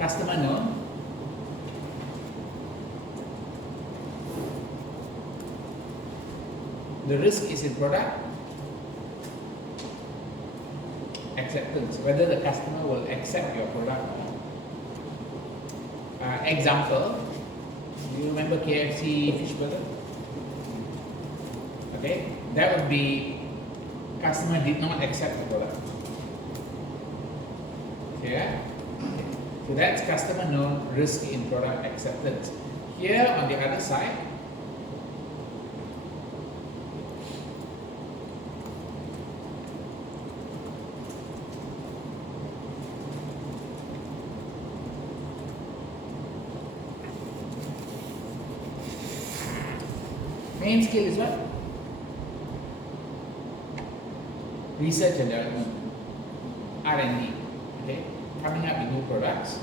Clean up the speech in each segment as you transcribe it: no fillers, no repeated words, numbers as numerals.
customer known, the risk is in product acceptance, whether the customer will accept your product or not. Example, do you remember KFC fish burger? Okay, that would be customer did not accept the product. Okay, so that's customer known, risk in product acceptance. Here on the other side, main skill is what? Research and development, R&D, okay? Coming up with new products.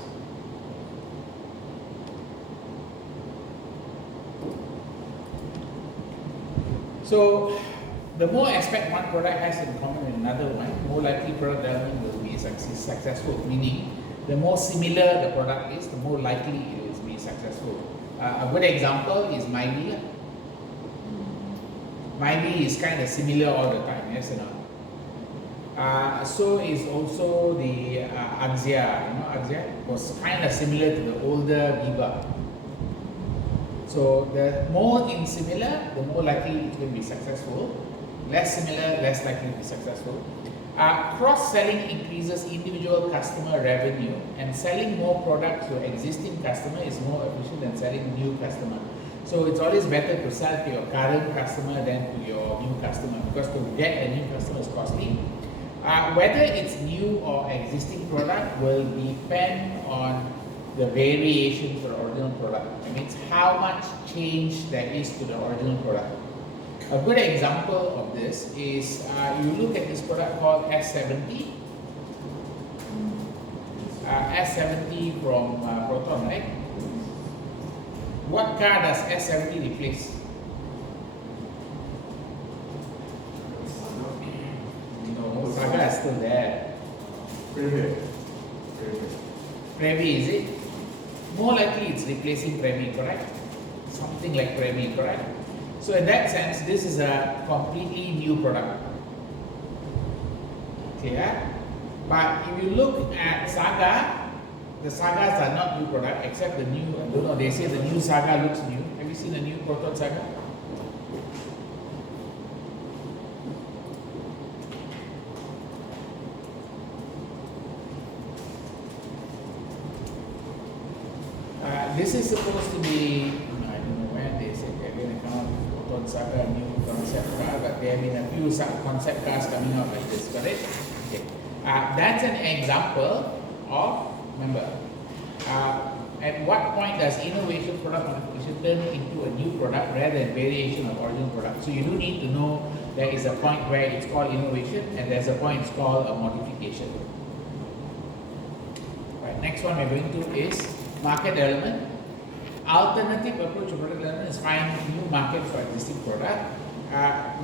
So, the more aspect one product has in common with another one, more likely product development will be successful. Meaning, the more similar the product is, the more likely it will be successful. A good example is Myvi. Myvi is kind of similar all the time, yes or no? So is also the Axia. You know, Axia was kind of similar to the older Viva. So the more similar, the more likely it will be successful. Less similar, less likely to be successful. Cross-selling increases individual customer revenue, and selling more products to existing customer is more efficient than selling new customer. So it's always better to sell to your current customer than to your new customer, because to get a new customer is costly. Whether it's new or existing product will depend on the variation for the original product. It means how much change there is to the original product. A good example of this is you look at this product called S70. S70 from Proton, right? What car does S70 replace? No, Saga is still there. Previ, is it? More likely it's replacing Previ, correct? Something like Previ, correct? So in that sense, this is a completely new product. Clear? But if you look at Saga, the Sagas are not new product except the new, I don't know, they say the new Saga looks new. Have you seen the new Proton Saga? This is supposed to be, I don't know where they said they're going to come out with Proton Saga, new concept car, but there have been a few concept cars coming out like this, correct? Okay. That's an example of, remember, at what point does innovation product modification turn into a new product rather than variation of original product? So you do need to know there is a point where it's called innovation and there's a point it's called a modification. Right, next one we're going to is market development. Alternative approach to product development is find new market for existing product.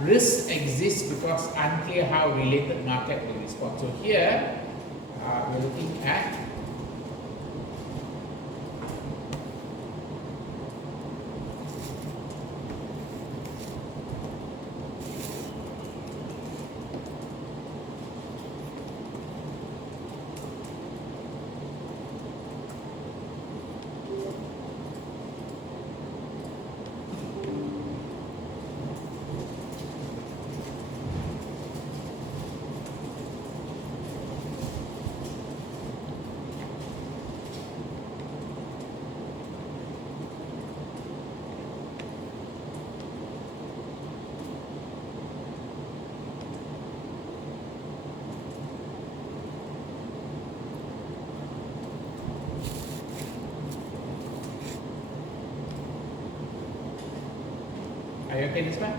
Risk exists because unclear how related market will respond. So here we're looking at Are you okay this one?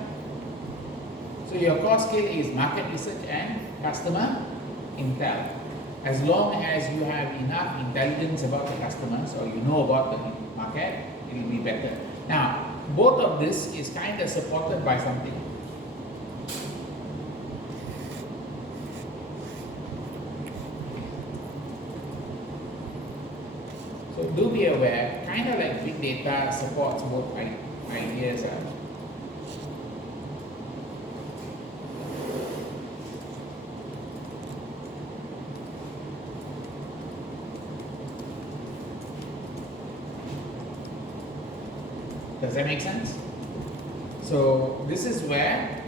So your core skill is market research and customer intel. As long as you have enough intelligence about the customers or you know about the market, it will be better. Now, both of this is kind of supported by something. do be aware, kind of like big data supports both ideas. Does that make sense? So this is where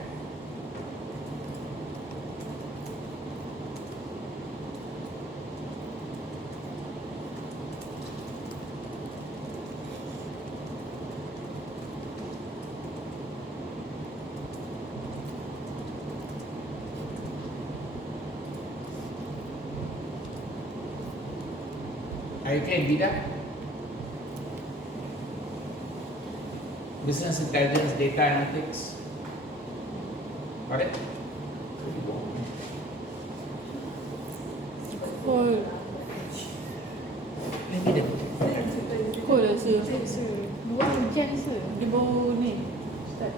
are you clear, Vida? Business intelligence, data analytics. Got it? Call. Maybe Call rasa. Buat hujan rasa. Dia baru ni. Start.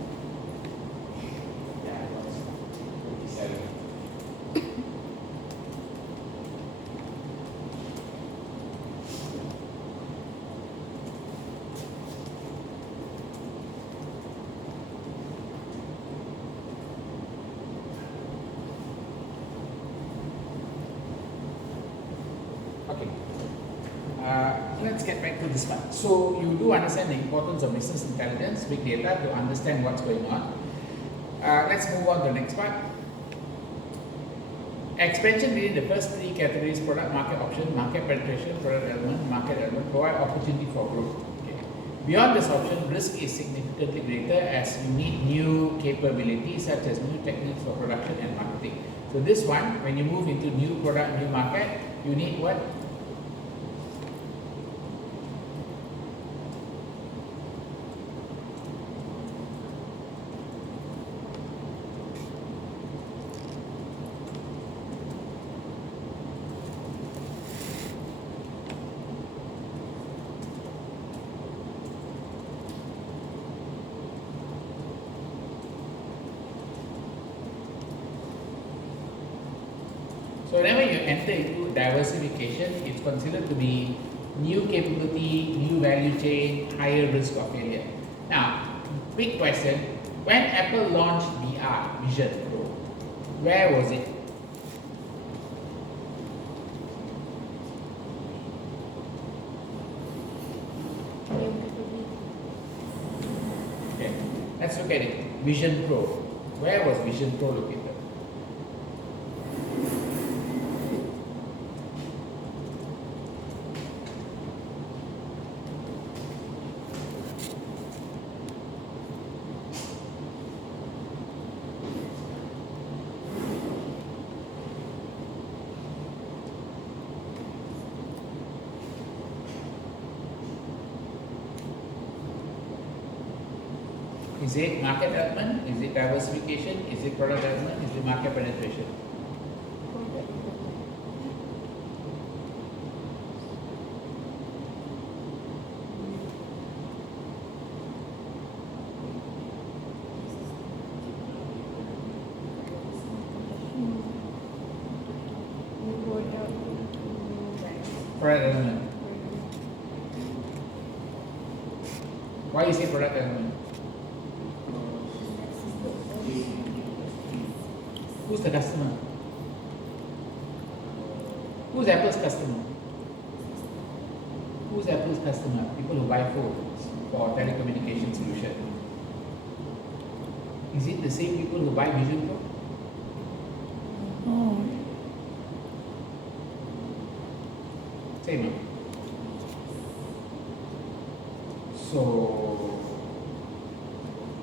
Let's get back to this one. So you do understand the importance of business intelligence, big data, to understand what's going on. Let's move on to the next part. Expansion within the first three categories: product market option, market penetration, product element, market element, provide opportunity for growth. Okay. Beyond this option, risk is significantly greater as you need new capabilities such as new techniques for production and marketing. So this one, when you move into new product, new market, you need what? So whenever you enter into diversification, it's considered to be new capability, new value chain, higher risk of failure. Now, big question, when Apple launched VR, Vision Pro, where was it? Okay, let's look at it. Vision Pro. Where was Vision Pro located? Is it market development? Is it diversification? Is it product development? Is it market penetration? Product development. Why you say product development? Who's the customer? Who's Apple's customer? Who's Apple's customer? People who buy phones for telecommunication solution. Is it the same people who buy Vision Pro? Oh. Same. Huh? So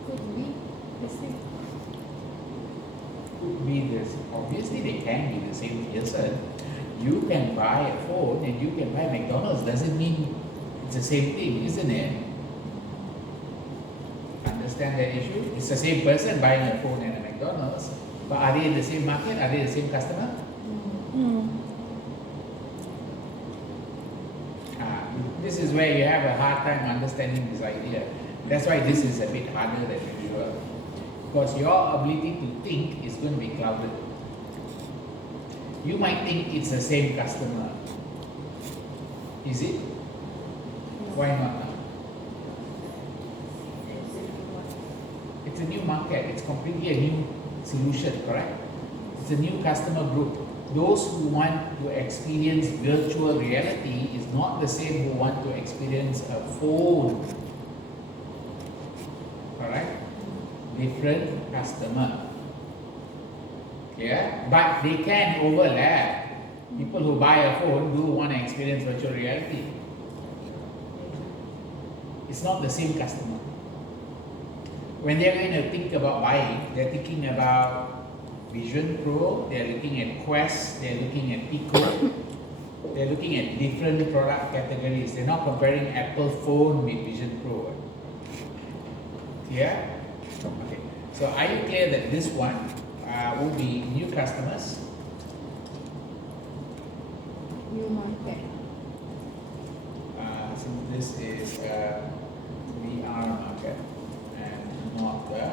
Could be the same. could be this. Obviously, they can be the same person. You can buy a phone and you can buy McDonald's. Doesn't mean it's the same thing, isn't it? Understand that issue? It's the same person buying a phone and a McDonald's, but are they in the same market? Are they the same customer? This is where you have a hard time understanding this idea. That's why this is a bit harder than usual. Because your ability to think is going to be clouded. You might think it's the same customer. Is it? Why not now? It's a new market. It's completely a new solution, correct? It's a new customer group. Those who want to experience virtual reality is not the same who want to experience a phone. Alright? Different customer. Yeah? But they can overlap. People who buy a phone do want to experience virtual reality. It's not the same customer. When they're going to think about buying, they're thinking about Vision Pro, they're looking at Quest, they're looking at Pico, they're looking at different product categories. They're not comparing Apple phone with Vision Pro. Yeah? Okay. So are you clear that this one will be new customers? New market. Since this is VR market and not the,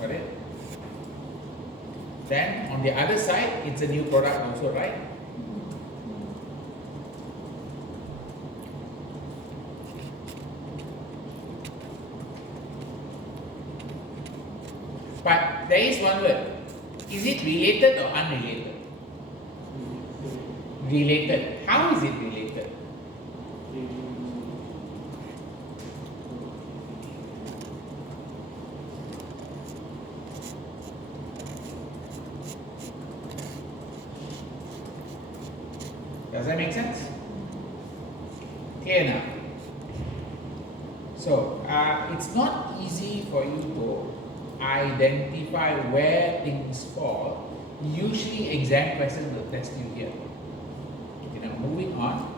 got it? Then on the other side, it's a new product also, right? But there is one word. Is it related or unrelated? Related. How is it related? Does that make sense? Clear now? So, it's not easy for you to identify where things fall. Usually exam questions will test you here. Okay, now moving on.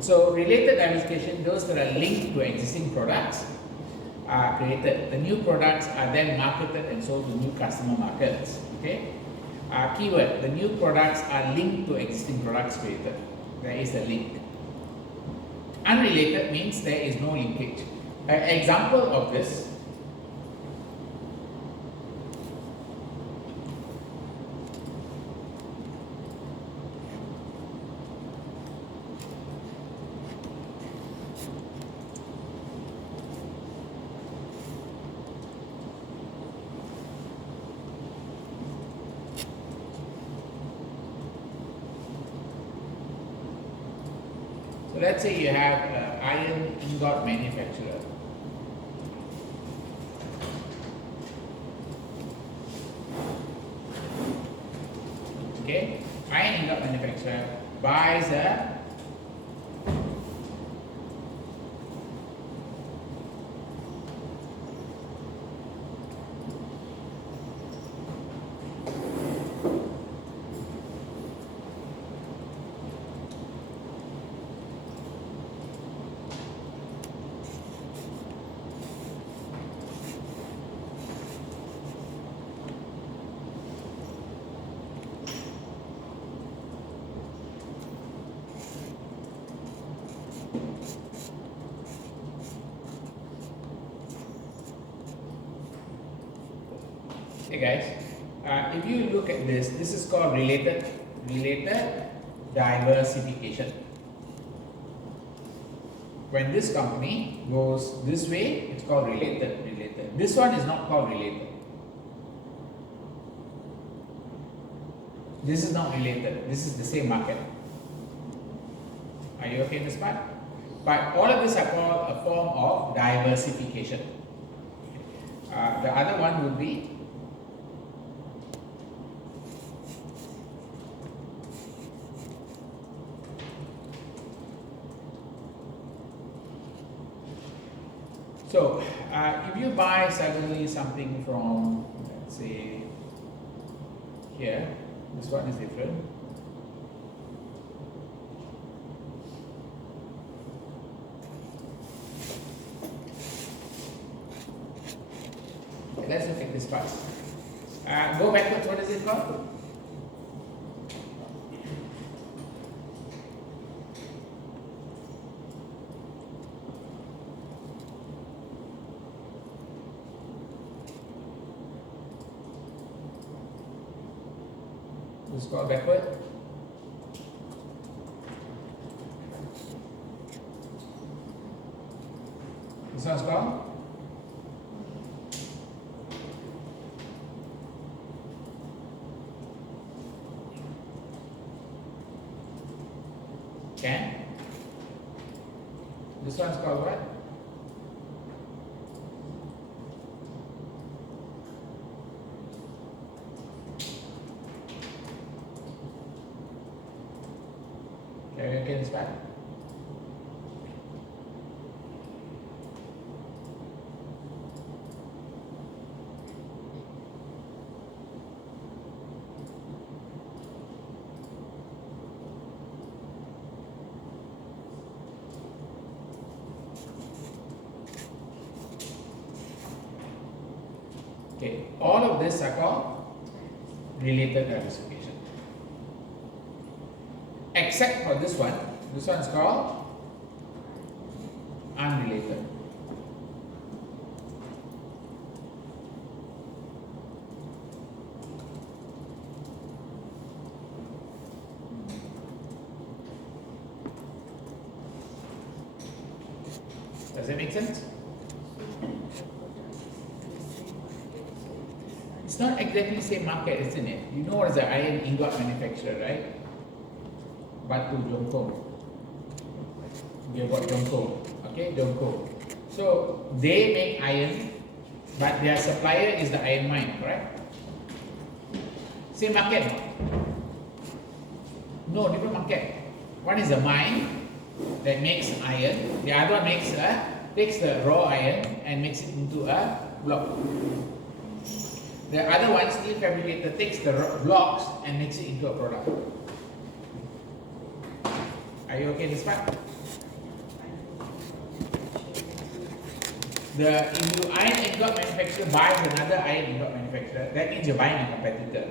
So related diversification, those that are linked to existing products are created. The new products are then marketed and sold to new customer markets. Okay. Keyword, the new products are linked to existing products created. There is a link. Unrelated means there is no linkage. An example of this. So let's say you have an iron ingot manufacturer. Okay, iron ingot manufacturer buys a Hey guys, if you look at this, this is called related diversification. When this company goes this way, it's called related. This one is not called related. This is not related. This is the same market. Are you okay in this part? But all of these are called a form of diversification. The other one would be so, if you buy suddenly something from, let's say, here, this one is different. Okay, let's look at this part. Go backwards, what is it called? So scroll backward. This one scroll. Can? This one's called what? Can you spell? Okay, all of this are called related diversification. Except for this one is called unrelated. Does that make sense? It's not exactly the same market, isn't it? You know what is the iron ingot manufacturer, right? Batu Jongkong. They got Jongkong. Okay, Jongkong. So they make iron, but their supplier is the iron mine, correct? Same market? No, different market. One is a mine that makes iron. The other one takes the raw iron and makes it into a block. The other one, steel fabricator, takes the blocks and makes it into a product. Are you okay this part? If you iron ingot manufacturer buys another iron ingot manufacturer, that means you're buying a competitor.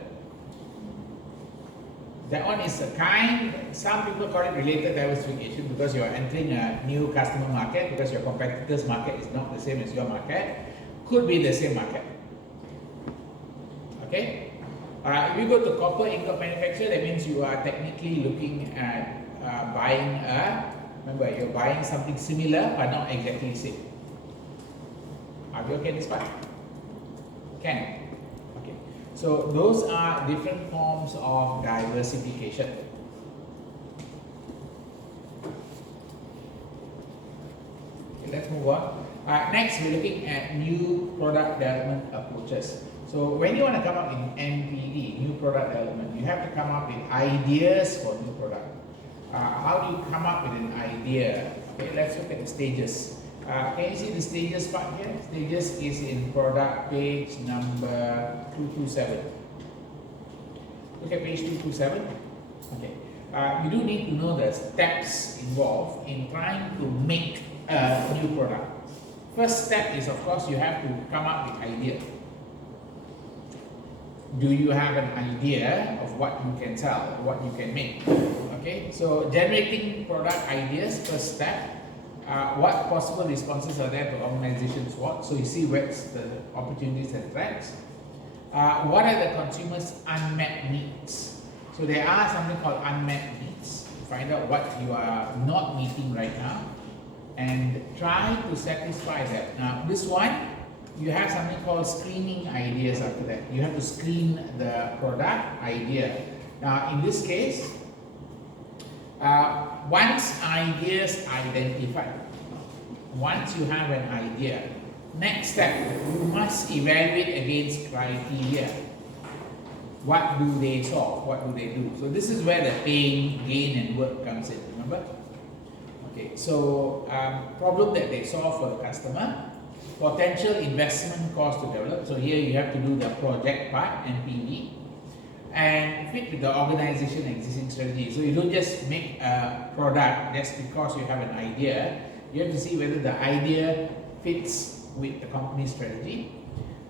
That one is a kind, some people call it related diversification because you are entering a new customer market because your competitor's market is not the same as your market. Could be the same market. Okay? If you go to copper ingot manufacturer, that means you are technically looking at remember you're buying something similar but not exactly the same. Are you okay this part? Can? Okay. So those are different forms of diversification. Okay, let's move on. Next, we're looking at new product development approaches. So when you want to come up in NPD, new product development, you have to come up with ideas for new product. How do you come up with an idea? Okay, let's look at the stages. Can you see the stages part here? Stages is in product page number 227. Look at page 227. Okay. You do need to know the steps involved in trying to make a new product. First step is, of course, you have to come up with idea. Do you have an idea of what you can sell, what you can make? Okay, so generating product ideas, first step. What possible responses are there to organizations want? So you see where's the opportunities and threats. What are the consumers' unmet needs? So there are something called unmet needs. Find out what you are not meeting right now and try to satisfy that. Now this one, you have something called screening ideas after that. You have to screen the product idea. Now in this case, once ideas identified, once you have an idea, next step, you must evaluate against criteria. What do they solve? What do they do? So this is where the pain, gain and work comes in, remember? Okay, so problem that they solve for the customer, potential investment cost to develop. So here you have to do the project part, NPV, and fit with the organization existing strategy. So you don't just make a product just because you have an idea. You have to see whether the idea fits with the company's strategy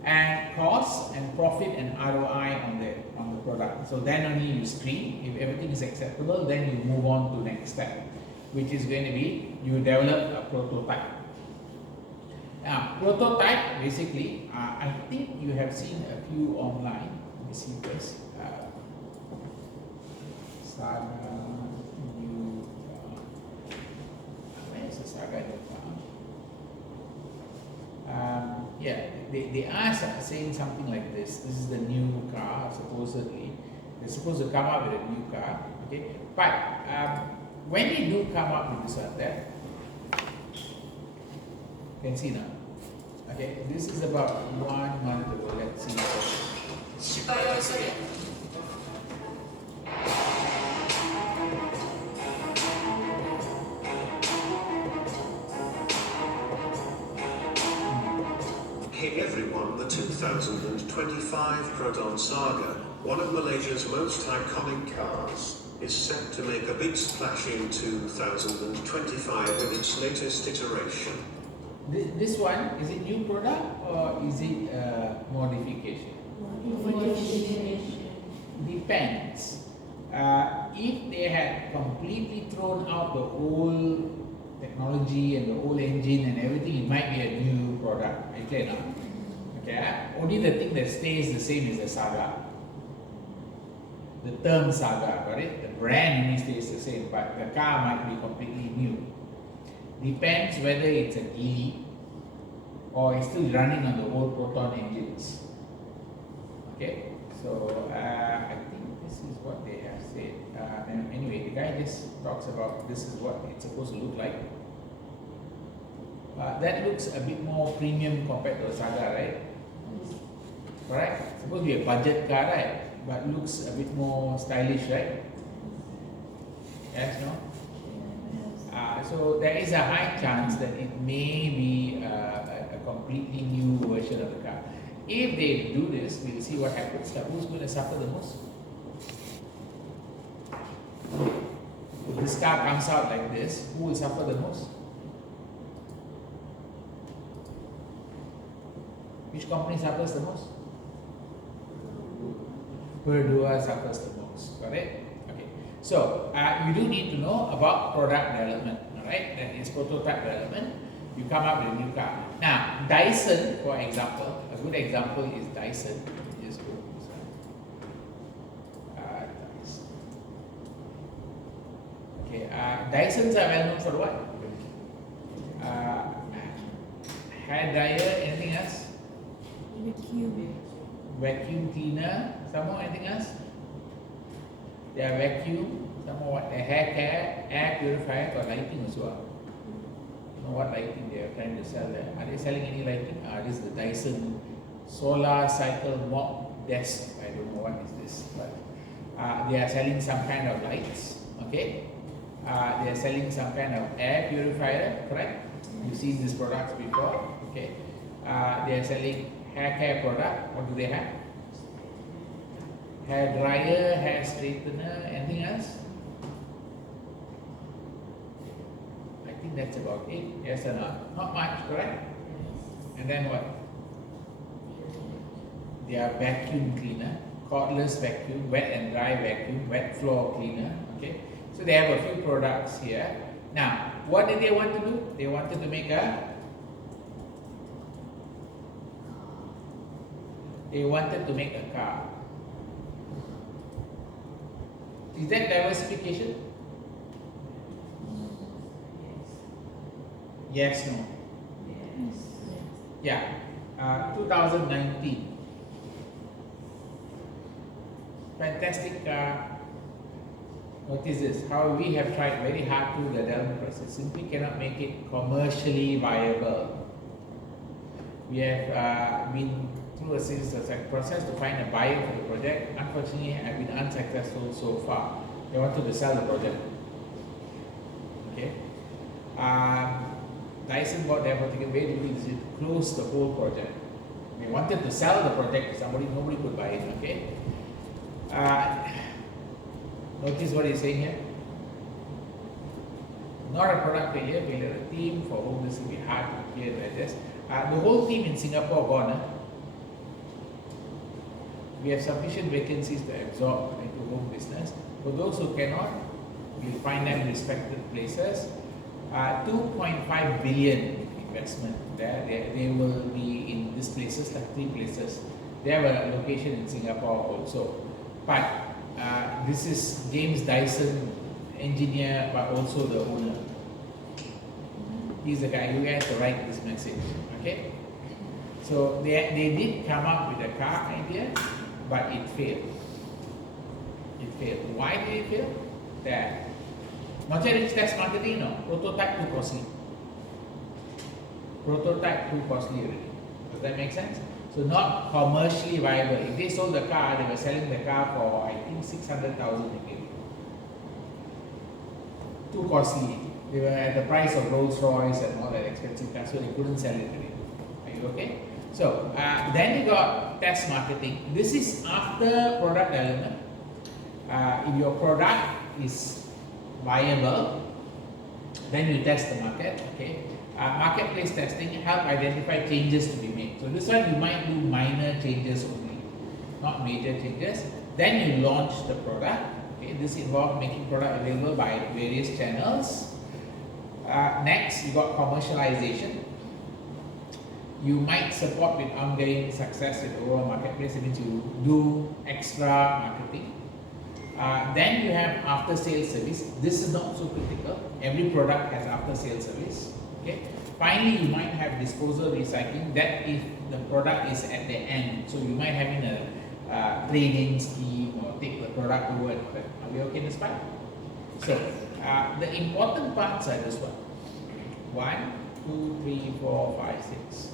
and cost and profit and ROI on the product. So then only you screen. If everything is acceptable, then you move on to next step, which is going to be you develop a prototype. Now, prototype basically, I think you have seen a few online. Let me see this. Saga new car. Where's the Saga new car? Yeah, they are saying something like this. This is the new car, supposedly. They're supposed to come up with a new car, okay? But when they do come up with this one, there, you can see now. Okay, this is about 1 month ago. Let's see. Hey everyone, the 2025 Proton Saga, one of Malaysia's most iconic cars, is set to make a big splash in 2025 with its latest iteration. This one, is it new product or is it modification? Depends. If they had completely thrown out the old technology and the old engine and everything, it might be a new product. Okay, now. Okay, only the thing that stays the same is the Saga. The term Saga, got it? The brand only stays the same, but the car might be completely new. Depends whether it's a Geely or it's still running on the old Proton engines. Okay, so I think this is what they have said. And anyway, the guy just talks about this is what it's supposed to look like. That looks a bit more premium compared to a Saga, right? Correct? It's supposed to be a budget car, right? But looks a bit more stylish, right? Yes, no? So there is a high chance that it may be a completely new version of the car. If they do this, we'll see what happens. Who's going to suffer the most? If this car comes out like this, who will suffer the most? Which company suffers the most? Perdua suffers the most, correct? Okay. So you do need to know about product development, all right? That is prototype development. You come up with a new car. Now, Dyson, for example, a good example is Dyson. Just go this one. Dyson. Okay. Dysons are well known for what? Hair dryer. Anything else? Vacuum cleaner. Some more. Anything else? They are vacuum. Some more what? Hair care, air purifier, or lighting as well. Know what lighting they are trying to sell there? Are they selling any lighting? This is the Dyson solar cycle mop desk. I don't know what is this, but they are selling some kind of lights. Okay, they are selling some kind of air purifier. Correct? You've seen these products before. Okay, they are selling hair care product. What do they have? Hair dryer, hair straightener. Anything else? I think that's about it. Yes or no? Not much, correct? And then what? They are vacuum cleaner, cordless vacuum, wet and dry vacuum, wet floor cleaner. Okay, so they have a few products here. Now, what did they want to do? They wanted to make a. They wanted to make a car. Is that diversification? Yes, no. Yeah. 2019. Fantastic car. Notice this. How we have tried very hard through the development process. Simply cannot make it commercially viable. We have been through a series of process to find a buyer for the project. Unfortunately, have been unsuccessful so far. They wanted to sell the project. Okay. Dyson bought their particular way to close the whole project. They wanted to sell the project to somebody, nobody could buy it. Okay. Notice what he's saying here. Not a product failure, a team for whom this will be hard to clear like this. The whole team in Singapore gone. We have sufficient vacancies to absorb into home business. For those who cannot, we'll find them in respected places. 2.5 billion investment there. They will be in these places, like 3 places. They have a location in Singapore also. But this is James Dyson, engineer, but also the owner. He's the guy who has to write this message. Okay, so they did come up with a car idea, but it failed. It failed. Why did it fail? That macam test marketing, no, prototype too costly. Prototype too costly already. Does that make sense? So not commercially viable. If they sold the car, they were selling the car for I think 600,000 again. Too costly. They were at the price of Rolls Royce and all that expensive cars, so they couldn't sell it already. Are you okay? So then you got test marketing. This is after product development. If your product is viable, then you test the market. Okay. Marketplace testing help identify changes to be made. So this one you might do minor changes only, not major changes. Then you launch the product. Okay, this involves making product available by various channels. Next, you got commercialization. You might support with ongoing success in the overall marketplace. It means you do extra marketing. Then you have after sales service. This is not so critical. Every product has after sales service. Okay. Finally, you might have disposal recycling. That if the product is at the end, so you might have in a trading scheme or take the product over and all that. Are we okay in this part? So the important parts are this one: 1, 2, 3, 4, 5, 6.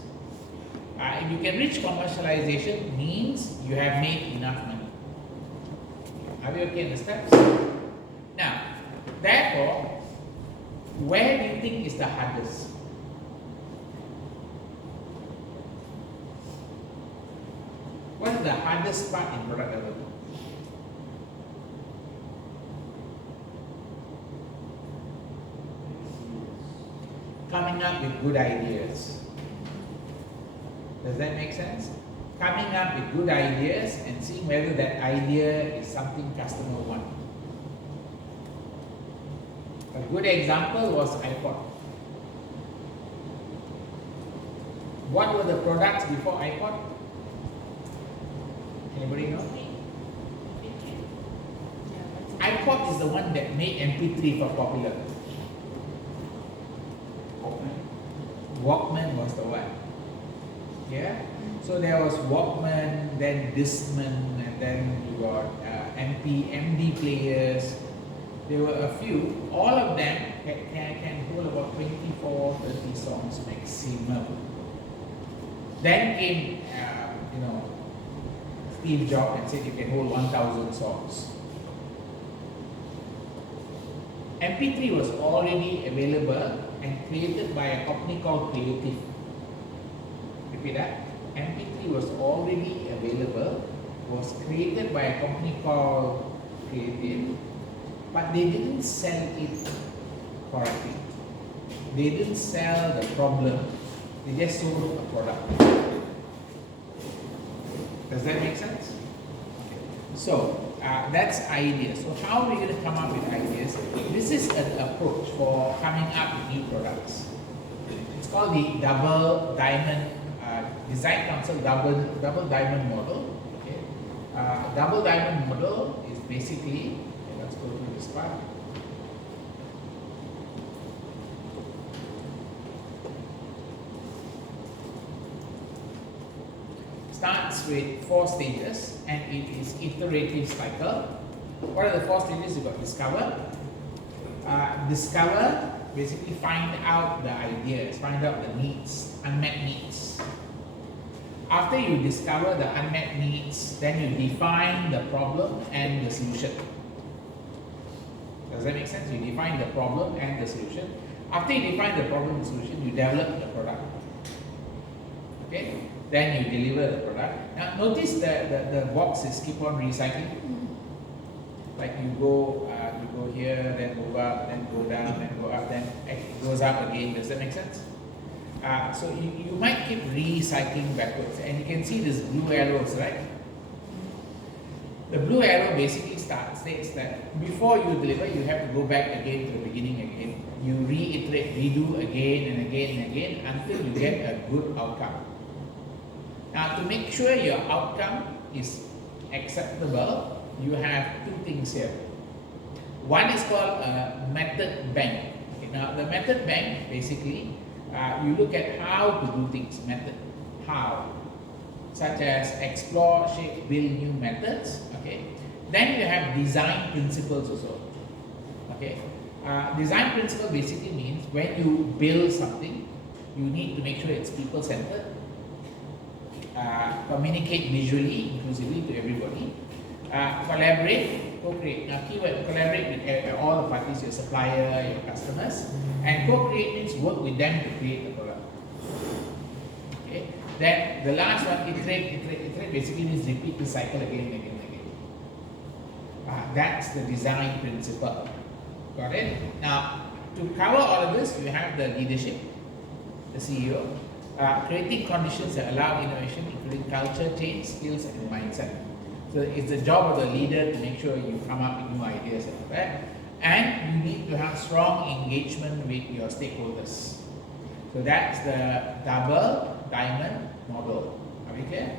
If you can reach commercialization, means you have made enough money. Are we okay in the steps? Now, therefore, where do you think is the hardest? What is the hardest part in product development? Coming up with good ideas. Does that make sense? Coming up with good ideas and seeing whether that idea is something customer want. A good example was iPod. What were the products before iPod? Anybody know? iPod is the one that made MP3 for popular. Walkman was the one. Yeah? So there was Walkman, then Discman, and then you got MD players. There were a few. All of them can hold about 24, 30 songs maximum. Then came, Steve Jobs and said you can hold 1,000 songs. MP3 was already available and created by a company called Creative. Repeat that. MP3 was already available, was created by a company called Creative, but they didn't sell it correctly. They didn't sell the problem, they just sold a product. Does that make sense? So that's ideas. So how are we going to come up with ideas? This is an approach for coming up with new products. It's called the double diamond design council double diamond model. Okay, double diamond model is basically, let's go through this part. Starts with 4 stages and it is iterative cycle. What are the 4 stages? You got discover. Discover, basically find out the ideas, find out the needs, unmet needs. After you discover the unmet needs, then you define the problem and the solution. Does that make sense? You define the problem and the solution. After you define the problem and solution, you develop the product. Okay? Then you deliver the product. Now notice the boxes keep on recycling. Like you go here, then go up, then go down, then go up, then it goes up again. Does that make sense? So you might keep recycling backwards, and you can see these blue arrows, right? The blue arrow basically states that before you deliver, you have to go back again to the beginning again. You reiterate, redo again and again and again until you get a good outcome. Now, to make sure your outcome is acceptable, you have two things here. One is called a method bank. Okay, now the method bank basically you look at how to do things, method, how, such as explore, shape, build new methods. Okay, then you have design principles also. Okay, design principle basically means when you build something, you need to make sure it's people centered, communicate visually, inclusively to everybody, collaborate, co-create. Now, keyword collaborate with all the parties, your supplier, your customers, and co-create means work with them to create the product. Okay. Then the last one, iterate basically means repeat the cycle again and again and again. That's the design principle. Got it? Now, to cover all of this, you have the leadership, the CEO, creating conditions that allow innovation, including culture change, skills, and mindset. So it's the job of the leader to make sure you come up with new ideas and all that. And you need to have strong engagement with your stakeholders. So that's the double diamond model. Are we clear?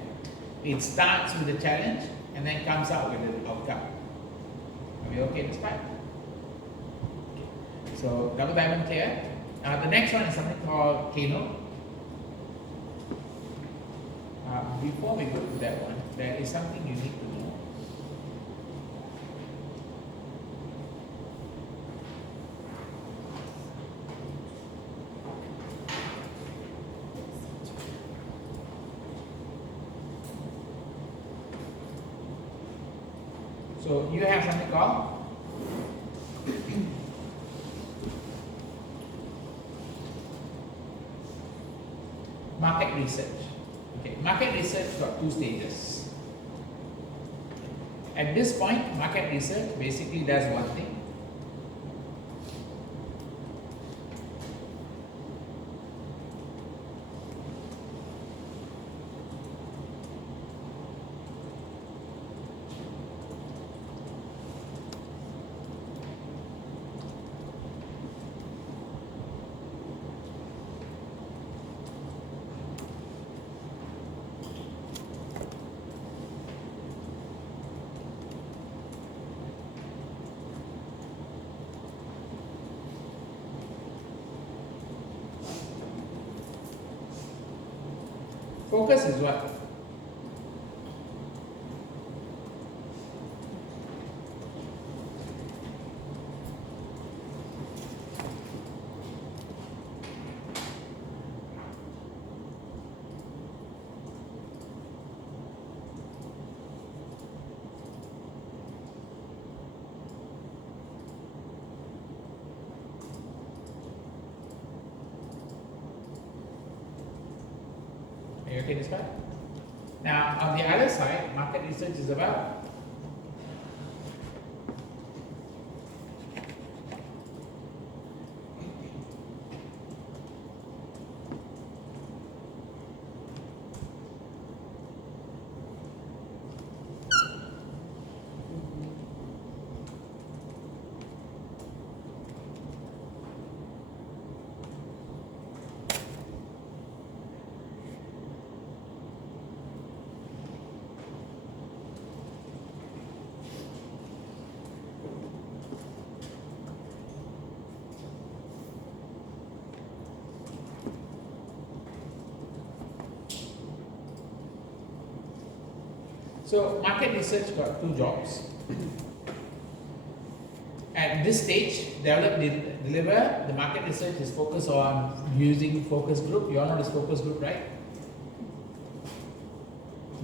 It starts with the challenge and then comes out with the outcome. Are we okay this part? So double diamond clear. The next one is something called Kano. Before we go to that one, there is something you need to know. So you have something called market research. Okay, market research got two stages. At this point, market research basically does one thing. Focus is what? Are you okay this part? Now, on the other side, market research is about so market research got two jobs. At this stage, develop, deliver, the market research is focused on using focus group. You all know this focus group, right?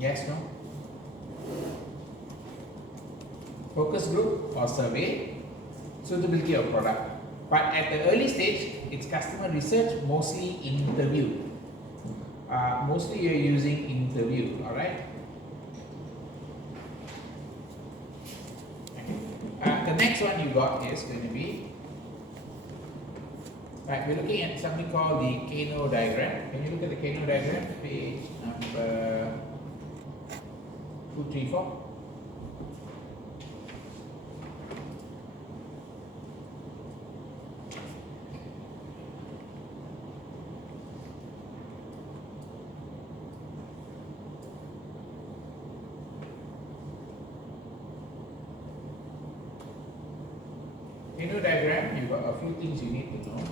Yes, no? Focus group or survey, suitability of product. But at the early stage, it's customer research, mostly interview. Mostly you're using interview, all right? The next one you got is going to be, right, we're looking at something called the Kano diagram. Can you look at the Kano diagram? Page number 234. revenue diagram, you've got a few things you need to know.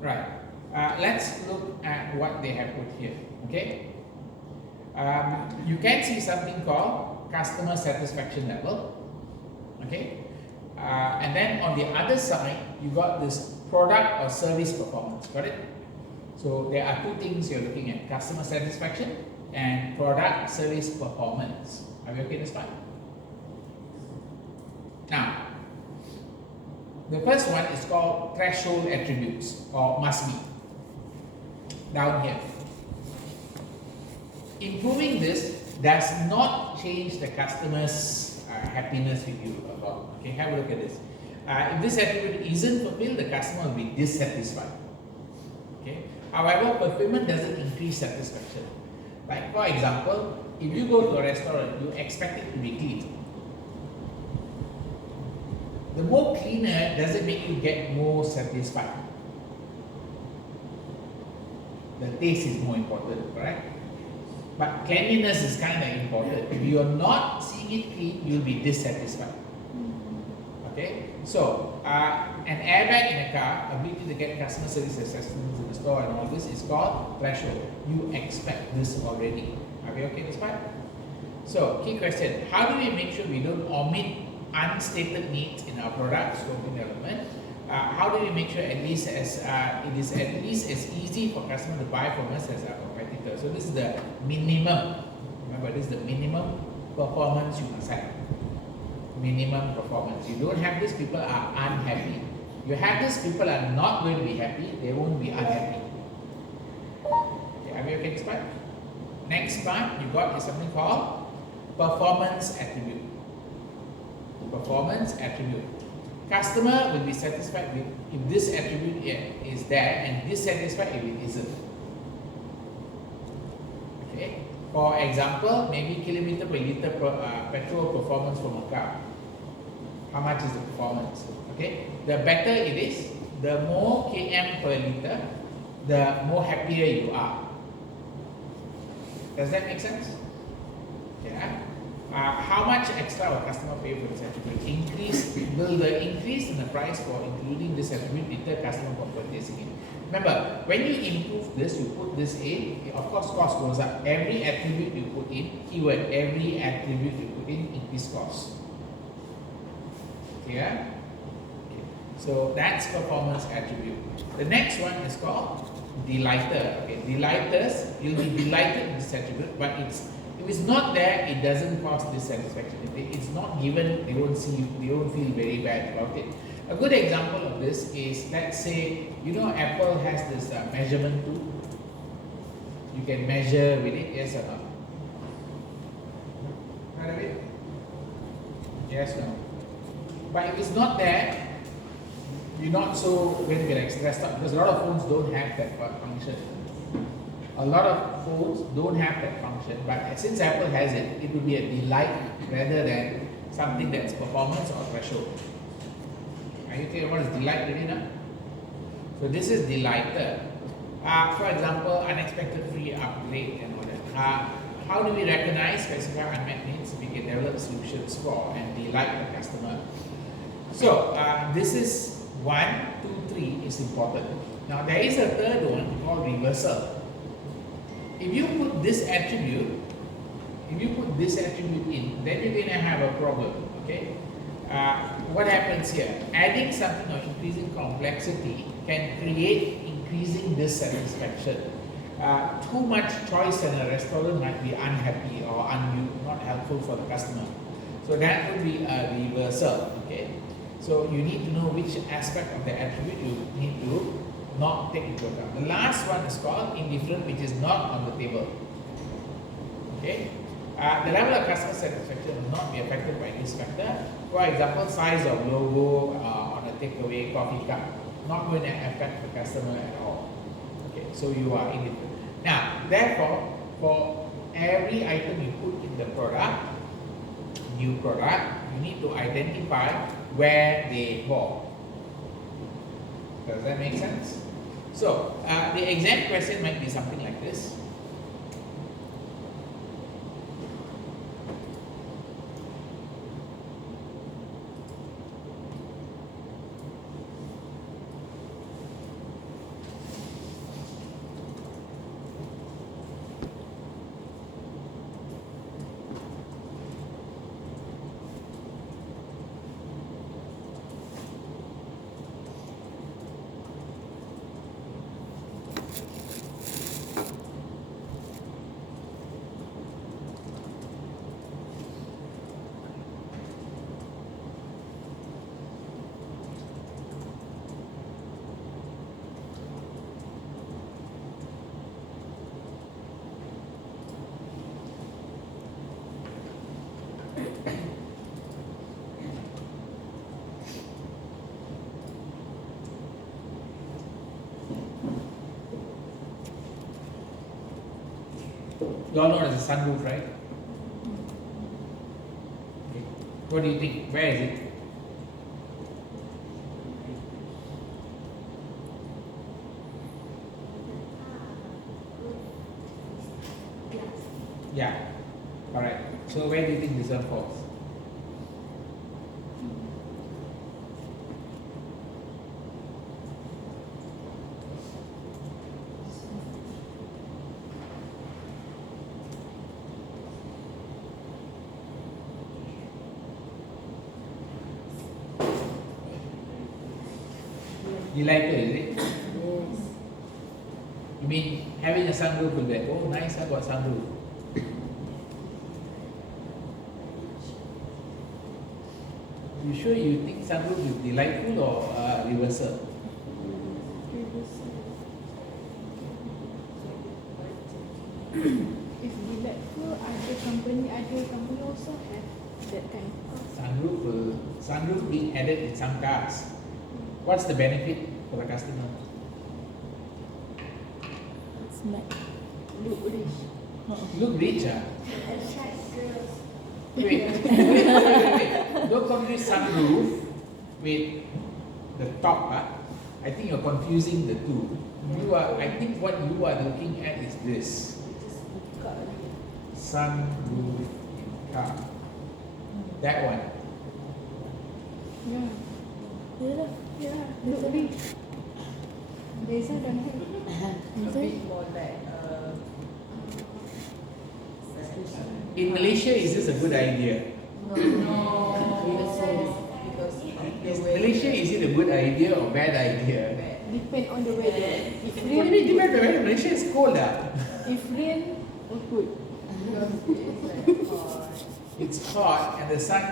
Right. Let's look at what they have put here. Okay. You can see something called customer satisfaction level. Okay. And then on the other side, you got this product or service performance. Got it? So there are two things you're looking at: customer satisfaction and product service performance. Are we okay this time? Now, the first one is called threshold attributes, or must be. Down here. Improving this does not change the customer's happiness with you about. Okay, have a look at this. If this attribute isn't fulfilled, the customer will be dissatisfied. Okay. However, fulfillment doesn't increase satisfaction. Like for example, if you go to a restaurant, you expect it to be clean. The more cleaner doesn't make you get more satisfied. The taste is more important, correct? But cleanliness is kind of important. If you are not seeing it clean, you'll be dissatisfied. Okay? So, an airbag in a car, ability to get customer service assessments in the store and all this is called threshold. You expect this already. Are we okay this part? So, key question, how do we make sure we don't omit unstated needs in our product scoping development? How do we make sure it is at least as easy for customer to buy from us as our competitor? So this is the minimum. Remember, this is the minimum performance you must have. Minimum performance. You don't have this, people are unhappy. You have this, people are not going to be happy. They won't be unhappy. Okay, are we okay this part? Next part you got is something called performance attribute. Performance attribute. Customer will be satisfied with if this attribute is there and dissatisfied if it isn't. Okay. For example, maybe kilometer per liter petrol performance from a car. How much is the performance? Okay. The better it is, the more km per liter, the more happier you are. Does that make sense? Yeah. How much extra will customer pay for this attribute? Will the increase in the price for including this attribute deter customer from purchasing it? Remember, when you improve this, you put this in, of course cost goes up. Every attribute you put in, keyword, every attribute you put in increase cost. Yeah? Okay. So that's performance attribute. The next one is called delighter. Okay, delighters, you'll be delighted with this attribute, but if it's not there, it doesn't cause dissatisfaction. If it's not given, they won't feel very bad about it. A good example of this is, let's say, you know, Apple has this measurement tool. You can measure with it, yes or no? Heard of it? Yes, no. But if it's not there, you're not so going to be like stressed out, because a lot of phones don't have that function. A lot of phones don't have that function, but since Apple has it, it will be a delight rather than something that's performance or threshold. Are you clear what is delight really now? So this is delighter. For example, unexpected free upgrade and all that. How do we recognize, specify unmet needs we can develop solutions for and delight the customer? So this is 1, 2, 3 is important. Now there is a third one called reversal. If you put this attribute in, then you're going to have a problem. Okay. What happens here? Adding something or increasing complexity can create increasing dissatisfaction. Too much choice in a restaurant might be unhappy or not helpful for the customer. So that would be a reversal. Okay. So you need to know which aspect of the attribute you need to not take into account. The last one is called indifferent, which is not on the table. Okay. The level of customer satisfaction will not be affected by this factor. For example, size of logo on a takeaway coffee cup, not going to affect the customer at all. Okay, so you are indifferent. Now, therefore, for every item you put in the product, new product, you need to identify where they fall. Does that make sense? So the exam question might be something like this. You all know there's a sunroof, right? Okay. What do you think? Where is it? Yeah, alright. So where do you think this one falls? You like it, is it? Yes. You mean having a sunroof will be like, oh nice, I got sunroof. You sure you think sunroof is delightful or reversal? If delightful, other company also have that kind of car. Sunroof being added in some cars. What's the benefit for the customer? It's like look rich. Look rich, ah? Attract girls. Wait. Don't confuse sunroof with the top. I think you're confusing the two. I think what you are looking at is this. Sunroof in car. That one. Yeah. Yeah. Look rich. Beza don't have. A bit more like In Malaysia, is this a good idea? because Is Malaysia, is it a good idea or bad idea? Depend on the weather. If What do you mean rain, depend on whether Malaysia is cold? if rain, good. It's hot and the sun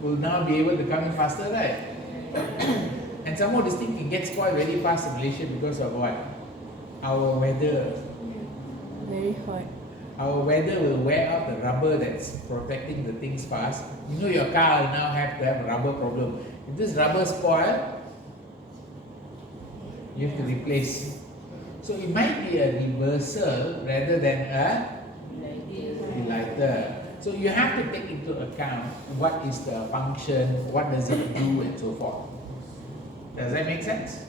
will now be able to come in faster, right? And some more this thing can get spoiled very fast in Malaysia because of what? Our weather. Very hot. Our weather will wear out the rubber that's protecting the things fast. You know your car will now have to have a rubber problem. If this rubber spoil, you have to replace. So it might be a reversal rather than a delighter. So you have to take into account what is the function, what does it do, and so forth. Does that make sense?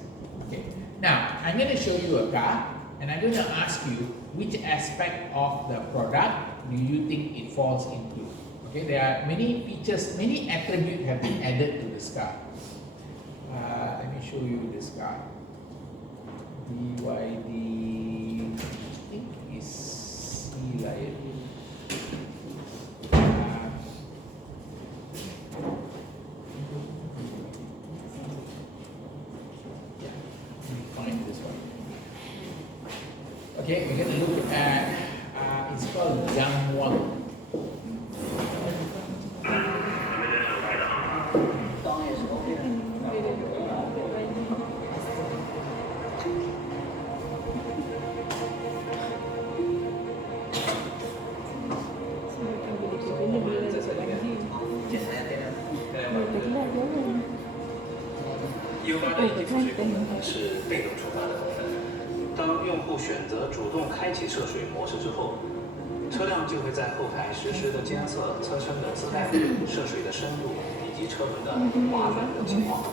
Okay. Now, I'm going to show you a car, and I'm going to ask you which aspect of the product do you think it falls into. Okay, there are many features, many attributes have been added to this car. Let me show you this car. BYD, I think is C Lion. Find this one. Okay, we're going to look at, it's called Zhangwang.是被动触发的功能。当用户选择主动开启涉水模式之后，车辆就会在后台实时的监测车身的自带率、涉水的深度以及车轮的滑粉的情况。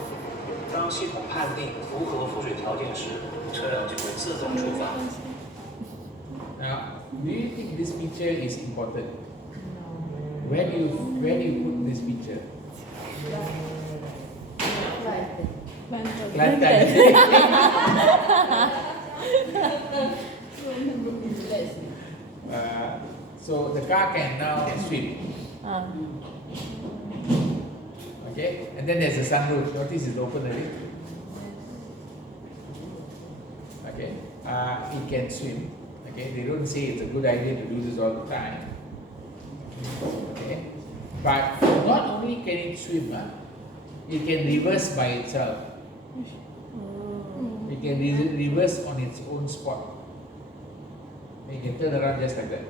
当系统判定符合浮水条件时，车辆就会自动出发。 Now, do you think this feature is important? Where do you put this feature? Kelantan. Kelantan. So the car can now swim. Okay, and then there's a sunroof. Notice it's open already. Okay, it can swim. Okay, they don't say it's a good idea to do this all the time. Okay, but not only can it swim, it can reverse by itself. It can reverse on its own spot. It can turn around just like that.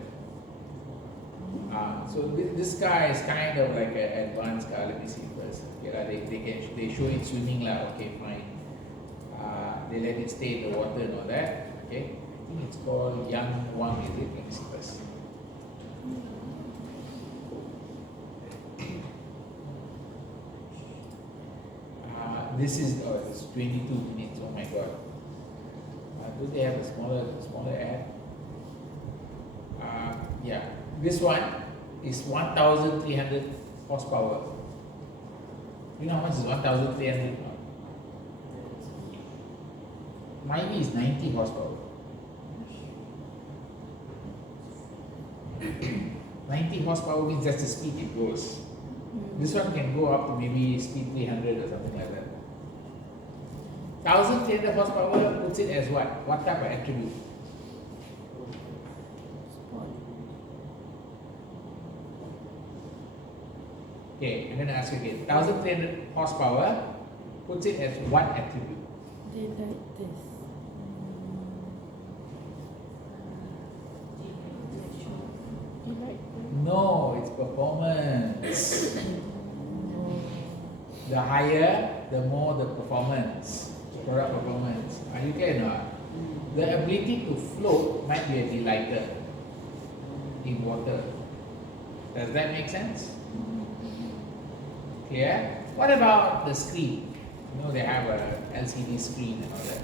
So this car is kind of like an advanced car. Let me see first. Okay, they show it swimming lah. Okay, fine. They let it stay in the water and all that. Okay, I think it's called Yang Wang. Is it? Let me see first. This is it's 22 minutes. Oh my god. Do they have a smaller ad? Yeah, this one is 1,300 horsepower. You know how much is 1,300? Mine is 90 horsepower. 90 horsepower means that's the speed it goes. This one can go up to maybe speed 300 or something like that. 1,300 horsepower puts it as what? What type of attribute? Okay, I'm going to ask you again. 1,300 horsepower puts it as what attribute? They like this. They like this. No, it's performance. The higher, the more the performance, product performance. Are you clear or not? The ability to float might be a delighter in water. Does that make sense? Clear? What about the screen? You know they have a LCD screen and all that.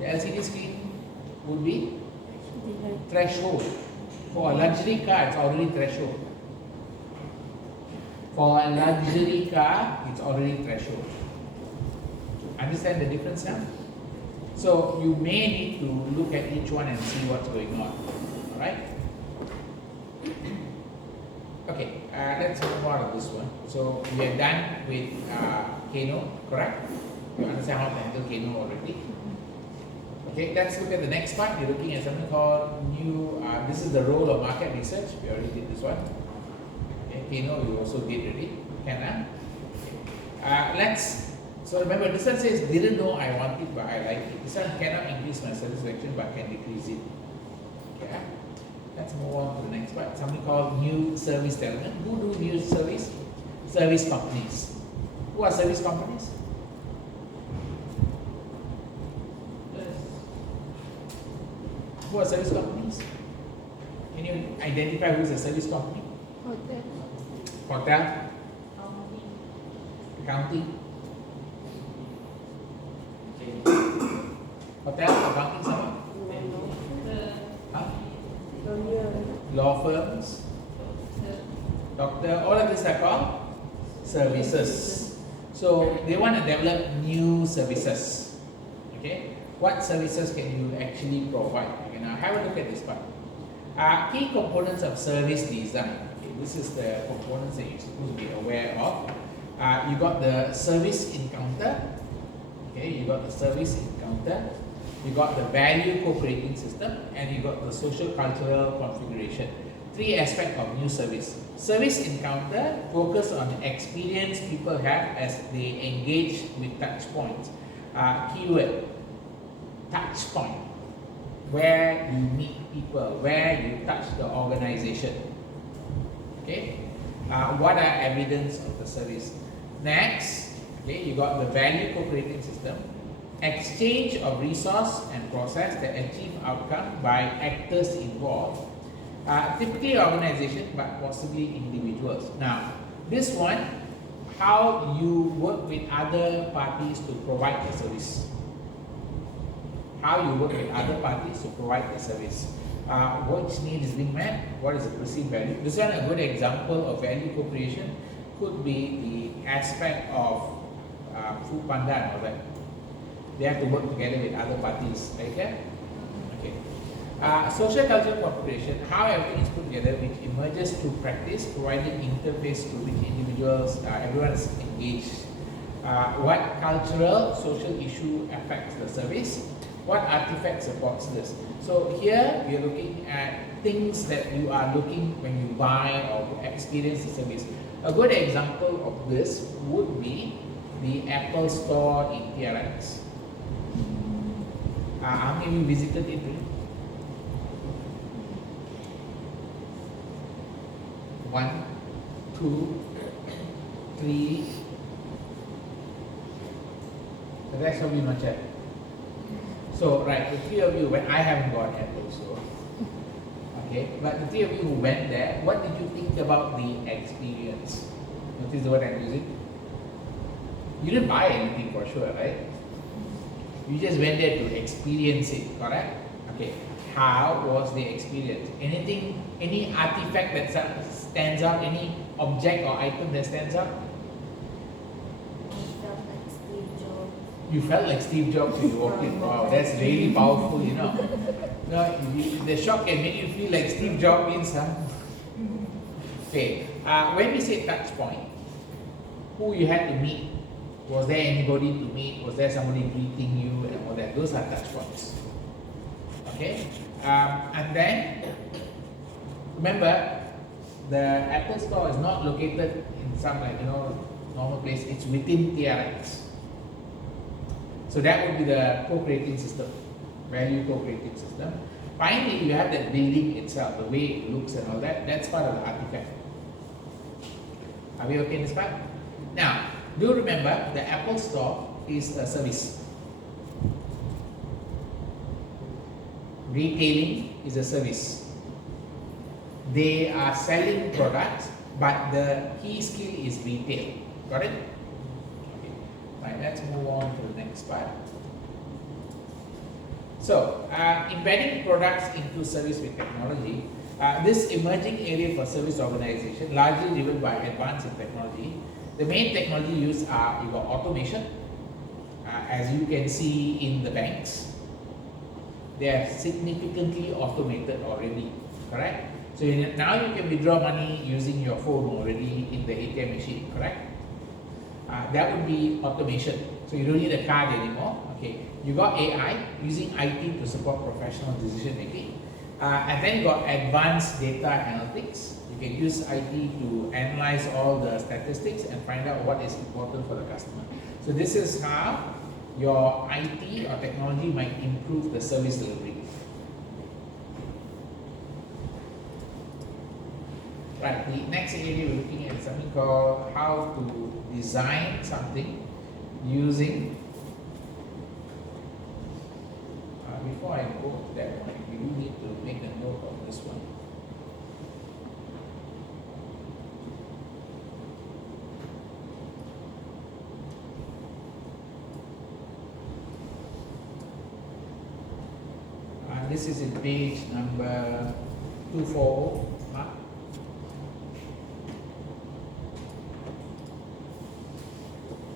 The LCD screen would be threshold. For a luxury car, it's already threshold. For a luxury car, it's already threshold. Understand the difference now? So you may need to look at each one and see what's going on. Alright? Okay, let's move on to this one. So we are done with Kano, correct? You understand how to handle Kano already? Okay, let's look at the next part. We're looking at something called new, this is the role of market research. We already did this one. Okay, Kano we also did already. Can so remember this one says didn't know I want it but I like it. This one cannot increase my satisfaction but can decrease it. Okay, let's move on to the next part. Something called new service development. Who do new service? Service companies. Who are service companies? Who are service companies? Can you identify who is a service company? Hotel. Hotel? Accounting? Hotel, accounting sama? Huh? Law firms? Doctor, all of these are called services. So they want to develop new services. Okay? What services can you actually provide? Okay, now have a look at this part. Key components of service design. Okay, this is the components that you're supposed to be aware of. You got the service encounter. Okay, you got the service encounter. You got the value co-creating system, and you got the social cultural configuration. Three aspects of new service. Service encounter focus on the experience people have as they engage with touch points. Keyword, touch point, where you meet people, where you touch the organization. Okay, what are evidence of the service? Next, okay, you got the value co-creating system, exchange of resource and process that achieve outcome by actors involved. Typically organization, but possibly individuals. Now, this one, how you work with other parties to provide the service. How you work with other parties to provide the service. Which need is being met, what is the perceived value. This one, a good example of value co-creation could be the aspect of food panda and all that. They have to work together with other parties, right? Okay. Social cultural cooperation, how everything is put together, which emerges through practice, providing interface through which individuals, everyone is engaged. What cultural, social issue affects the service? What artifact supports this? So here we are looking at things that you are looking when you buy or experience the service. A good example of this would be the Apple Store in TRX. How many of you visited it? 1, 2, 3. The rest of you not yet. So, right, the 3 of you, when I haven't got Apple, so okay, but the 3 of you who went there, what did you think about the experience? Notice the word I'm using? You didn't buy anything for sure, right? You just went there to experience it, correct? Okay, how was the experience? Anything, any artifact that stands out, any object or item that stands out? You felt like Steve Jobs when you walked in. Wow, that's really powerful, you know. No, the shock can make you feel like Steve Jobs means, huh? Okay, when we say touch point, who you had to meet? Was there anybody to meet? Was there somebody greeting you and all that? Those are touch points. Okay, and then remember, the Apple Store is not located in some normal place. It's within TRX. So that would be the co-creating system, value co-creating system. Finally, you have that building itself, the way it looks and all that. That's part of the artifact. Are we okay in this part? Now, do remember the Apple Store is a service. Retailing is a service. They are selling products, but the key skill is retail. Got it? Okay. Right, let's move on to the next part. So, embedding products into service with technology. This emerging area for service organization, largely driven by advance in technology. The main technology used are, you got automation, as you can see in the banks. They are significantly automated already, correct? So now you can withdraw money using your phone already in the ATM machine, correct? That would be automation. So you don't need a card anymore. Okay, you got AI using IT to support professional decision making, and then you got advanced data analytics. You can use IT to analyze all the statistics and find out what is important for the customer. So this is how your IT or technology might improve the service delivery. Right, the next area we're looking at is something called how to design something using, before I go to that one, we do need to make a note of this one. This is in page number 240.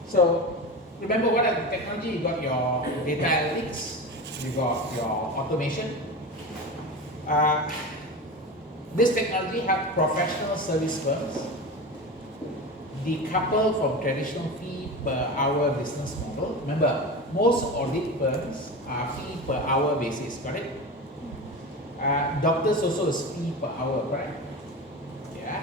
So remember, what are the technology? You got your data analytics, you got your automation. This technology helps professional service firms decouple from traditional fee per hour business model. Remember, most audit firms are fee per hour basis, correct? Doctors also is fee per hour, right? Yeah.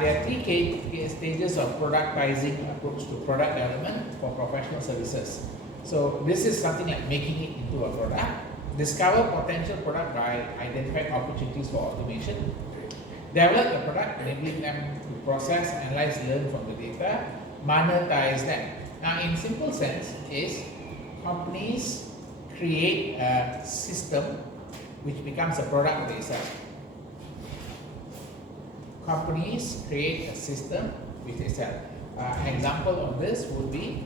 There are 3 stages of productizing approach to product development for professional services. So this is something like making it into a product. Discover potential product by identifying opportunities for automation. Develop the product, enabling them to process, analyze, learn from the data, monetize them. Now, in simple sense, is companies create a system which becomes a product they sell. companies create a system which they sell. Example of this would be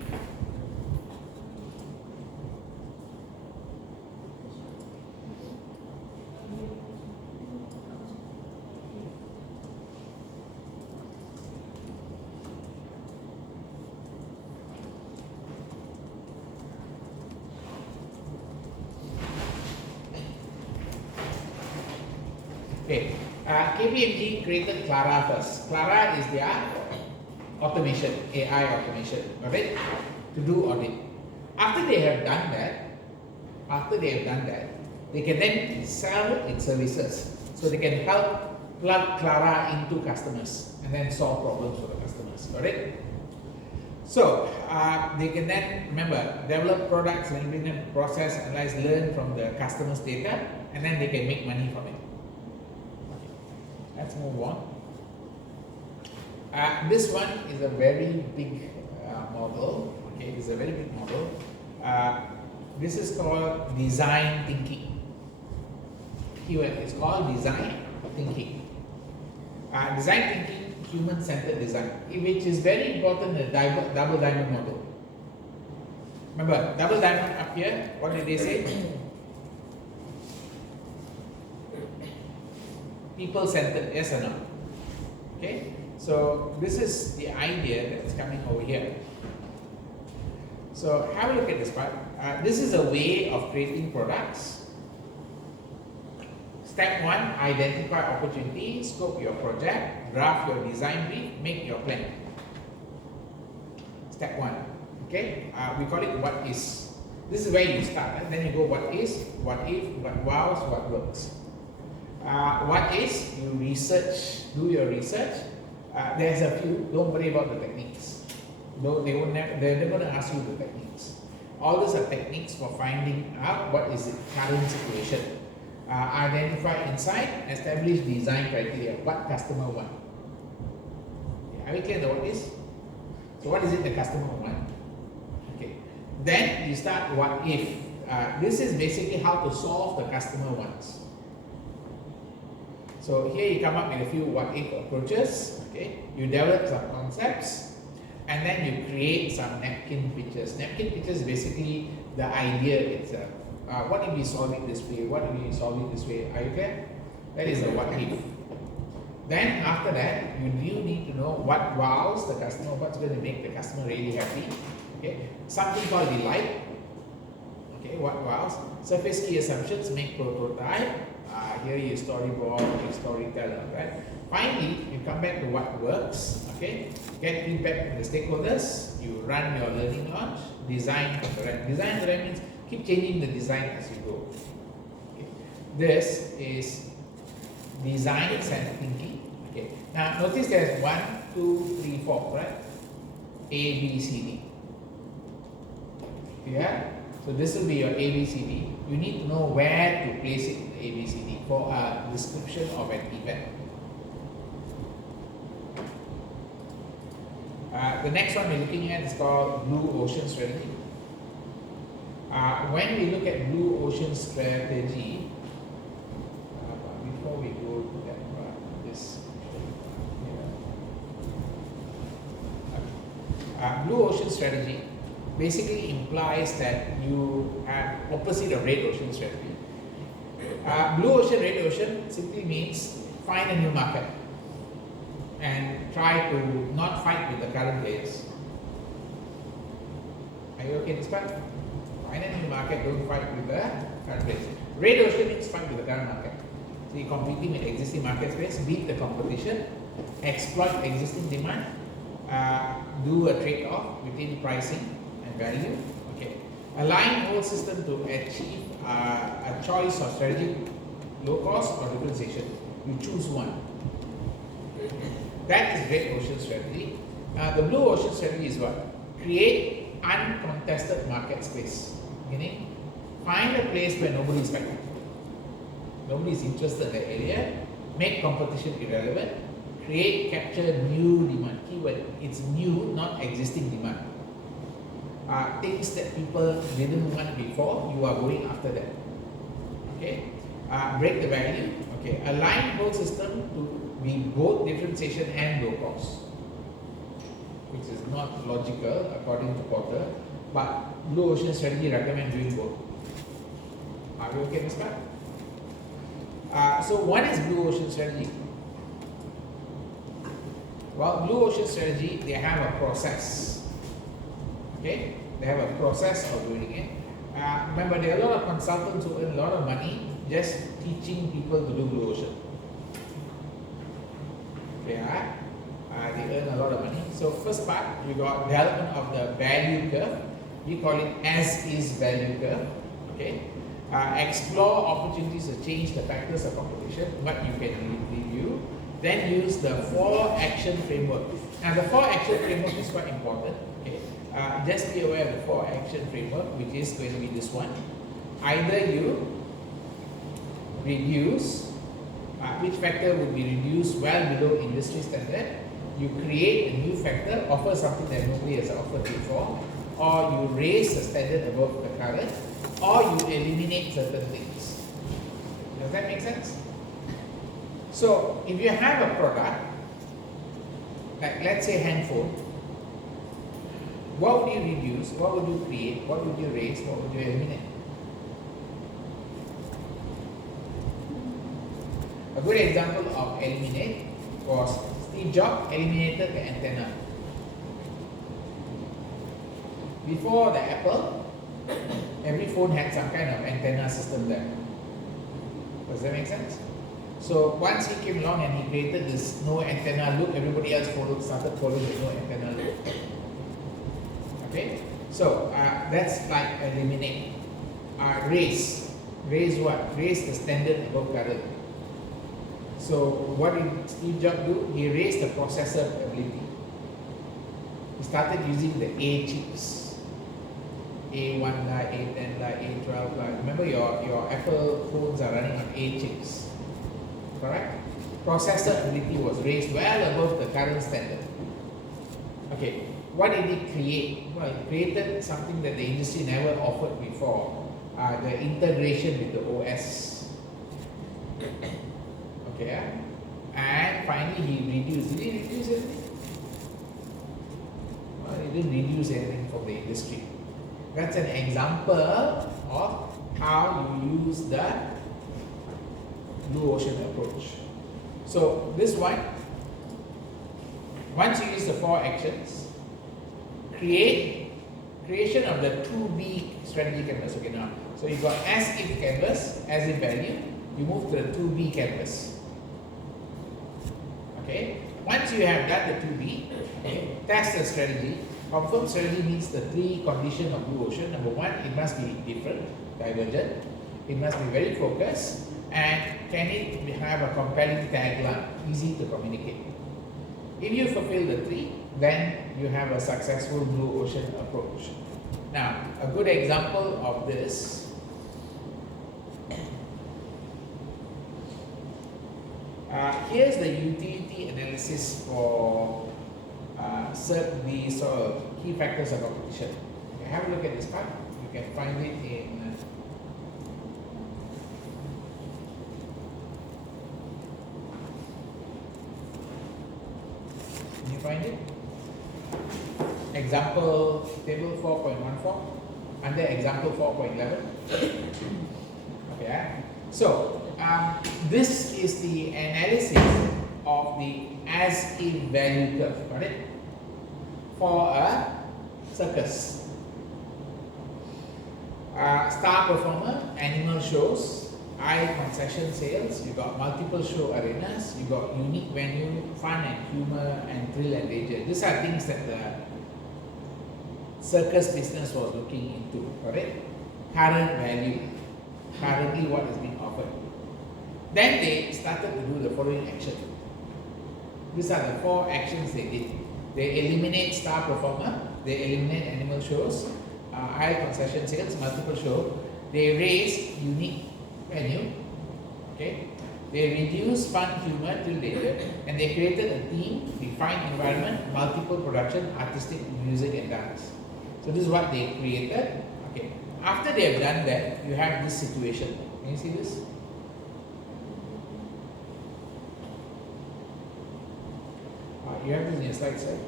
okay. KPMG created Clara first. Clara is their automation, AI automation, right? To do audit. After they have done that, they can then sell its services. So they can help plug Clara into customers and then solve problems for the customers, alright? So they can then, remember, develop products, implement, process, analyze, learn from the customer's data, and then they can make money from it. Let's move on. This one is a very big model. Okay, it's a very big model. This is called design thinking. Keyword is called design thinking. Design thinking, human-centered design, which is very important in the double diamond model. Remember, double diamond up here, what did they say? People-centered, yes or no? Okay, so this is the idea that's coming over here. So have a look at this part. This is a way of creating products. Step 1, identify opportunity, scope your project, draft your design brief, make your plan. Step 1, okay? We call it what is. This is where you start, and then you go what is, what if, what wows, what works. What is, you research, do your research. There's a few, don't worry about the techniques. They're never going to ask you the techniques. All these are techniques for finding out what is the current situation. Identify insight, establish design criteria, what customer want. Okay, are we clear on what is? So what is it the customer want? Okay. Then you start what if. This is basically how to solve the customer wants. So here you come up with a few what if approaches, okay? You develop some concepts and then you create some napkin pictures. Napkin pictures is basically the idea itself. What if we solve it this way? What if we solve it this way? Are you clear? That is the what if. Then after that, you need to know what wows the customer, what's going to make the customer really happy. Okay, something called delight. Okay, what wows? Surface key assumptions, make prototype. Here you storyboard, make storyteller, right? Finally, you come back to what works, okay? Get feedback from the stakeholders, you run your learning launch, design correct. Design correct means keep changing the design as you go. Okay. This is design and thinking. Okay. Now notice there's 1, 2, 3, 4, right? A, B, C, D. Yeah? So this will be your A, B, C, D. You need to know where to place it in A, B, C, D for a description of an event. The next one we're looking at is called Blue Ocean Strategy. When we look at Blue Ocean Strategy, before we go to that part, Blue Ocean Strategy basically implies that you have opposite of Red Ocean Strategy. Blue Ocean, Red Ocean simply means find a new market and try to not fight with the current players. Are you okay this part? Find a new market, don't fight with the current players. Red Ocean means fight with the current market. So you're competing with existing market space, beat the competition, exploit existing demand, do a trade-off between pricing and value. Okay. Align whole system to achieve a choice of strategy, low cost or differentiation. You choose one. That is Red Ocean Strategy. The Blue Ocean Strategy is what? Create uncontested market space. Meaning, find a place where nobody is fighting. Nobody is interested in that area. Make competition irrelevant. Create, capture new demand. Keyword, it's new, not existing demand. Things that people didn't want before, you are going after that. Okay. break the value. Okay, align whole system to be both differentiation and low cost, which is not logical according to Porter, but blue ocean strategy recommend doing both. Are we okay, Ms. Clark? So what is blue ocean strategy? Well, blue ocean strategy, they have a process. Okay, they have a process of doing it. Remember, there are a lot of consultants who earn a lot of money just teaching people to do blue ocean. Okay, they earn a lot of money. So first part, you got development of the value curve. We call it as is value curve. Okay, explore opportunities to change the factors of competition, what you can review. Then use the 4-action framework. Now the 4-action framework is quite important. Okay, just be aware of the 4-action framework, which is going to be this one. Either you reduce, which factor would be reduced well below industry standard. You create a new factor, offer something that nobody has offered before, or you raise the standard above the current, or you eliminate certain things. Does that make sense? So if you have a product, like let's say handphone, what would you reduce, what would you create, what would you raise, what would you eliminate? A good example of eliminate was Steve Jobs eliminated the antenna. Before the Apple, every phone had some kind of antenna system there. Does that make sense? So once he came along and he created this no antenna look, everybody else started following the no antenna look. Okay, so that's like eliminate. Raise what? Raise the standard above current. So what did Steve Jobs do? He raised the processor ability. He started using the A chips. A1 die, A10 die, A12 die. Remember your Apple phones are running on A chips. Correct? Processor ability was raised well above the current standard. Okay, what did he create? Well, he created something that the industry never offered before, the integration with the OS. Okay, and finally he reduced. Did he reduce anything? Well, he didn't reduce anything from the industry. That's an example of how you use the blue ocean approach. So this one, once you use the 4 actions, creation of the 2B strategy canvas. Okay, now, so you got as if canvas, as if value, you move to the 2B canvas. Okay, once you have done the 2B, okay, test the strategy. Confirm strategy means the 3 conditions of blue ocean. Number 1, it must be different, divergent. It must be very focused, and can it have a compelling tagline, easy to communicate. If you fulfill the 3, then you have a successful blue ocean approach. Now, a good example of this here's the utility analysis for the sort of key factors of competition. Okay, have a look at this part. You can find it in can you find it? Example table 4.14 under example 4.11. Okay, so this is the analysis of the as if value curve, got it? For a circus. Star performer, animal shows, high concession sales, you got multiple show arenas, you got unique venue, fun and humor, and thrill and danger. These are things that the circus business was looking into, correct? Current value, currently what is being offered. Then they started to do the following action. These are the 4 actions they did. They eliminate star performer, they eliminate animal shows, high concession sales, multiple show. They raise unique venue, okay? They reduce fun, humor, till danger, and they created a theme, defined environment, multiple production, artistic music and dance. So this is what they created. Okay. After they have done that, you have this situation. Can you see this? You have this in your slides, right?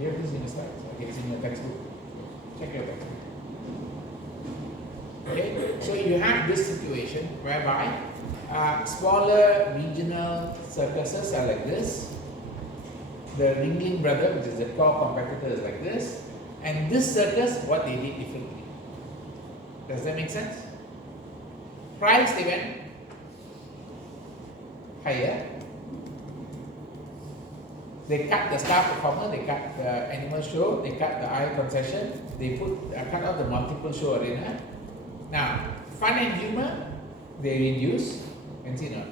You have this in your slides. Okay, it's in your textbook. Check your textbook. Okay, so you have this situation whereby smaller regional circuses are like this. The Ringling Brother, which is the core competitor, is like this. And this circus, what they did differently. Does that make sense? Price, they went higher. They cut the star performer, they cut the animal show, they cut the eye concession, they cut out the multiple show arena. Now, fun and humor, they reduce. Can see now.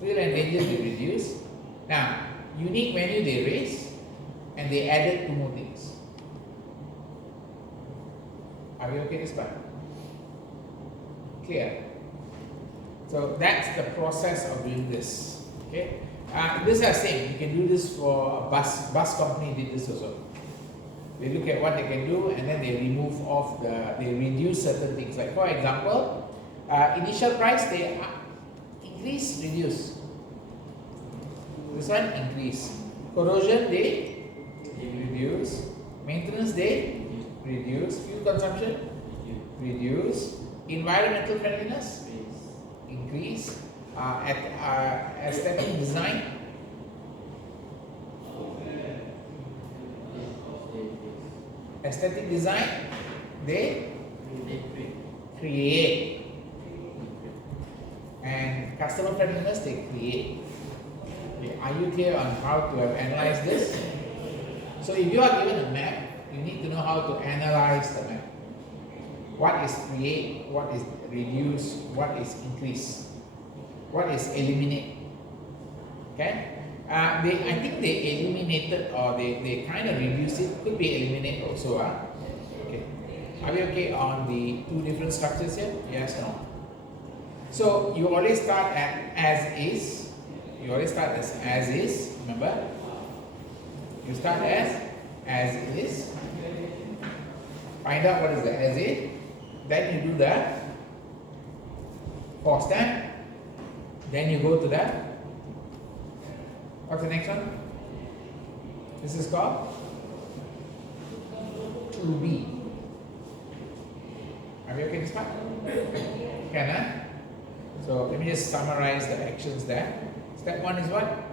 Thrill and danger, they reduce. Now, unique venue, they raise, and they added 2 more things. Are we okay this part? Clear? So that's the process of doing this. Okay. This is the same. You can do this for a bus company. Did this also. They look at what they can do, and then they remove off they reduce certain things. Like for example, initial price they increase, reduce. This one increase. Corrosion they reduce. Maintenance they reduce. Fuel consumption reduce. Environmental friendliness increase. Aesthetic design they create, and customer friendliness they create. Okay, are you clear on how to have analyzed this? So if you are given a map, you need to know how to analyze the map. What is create, what is reduce, what is increase, what is eliminate. Okay? I think they eliminated, or they kind of reduced it. Could be eliminate also. Okay. Are we okay on the 2 different structures here? Yes, no. So you always start at as is. You always start as is. Remember? You start as is. Find out what is the as is. Then you do the for step. Then you go to the, what's the next one? This is called to be. Are we okay this part? Can, huh? So let me just summarize the actions there. Step 1 is what?